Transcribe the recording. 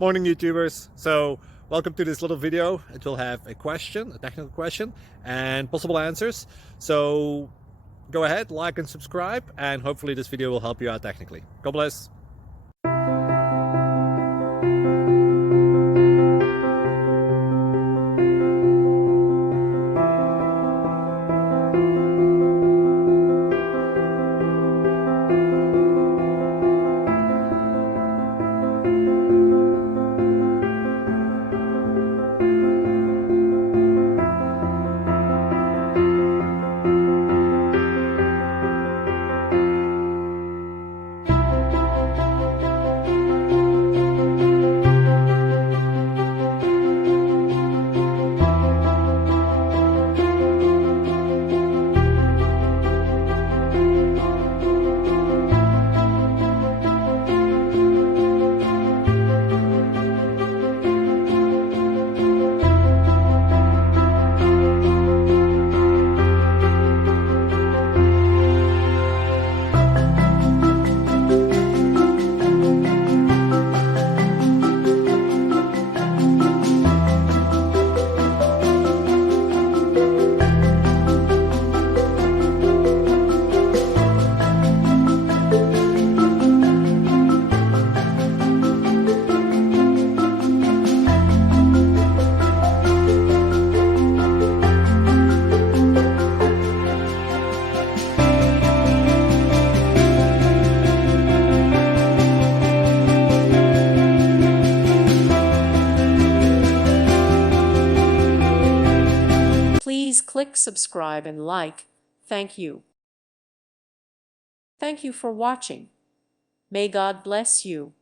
Morning YouTubers. So welcome to this little video. It will have a question, a technical question, and possible answers. So go ahead, like and subscribe, and hopefully this video will help you out technically. God bless. Please click subscribe and like. Thank you. Thank you for watching. May God bless you.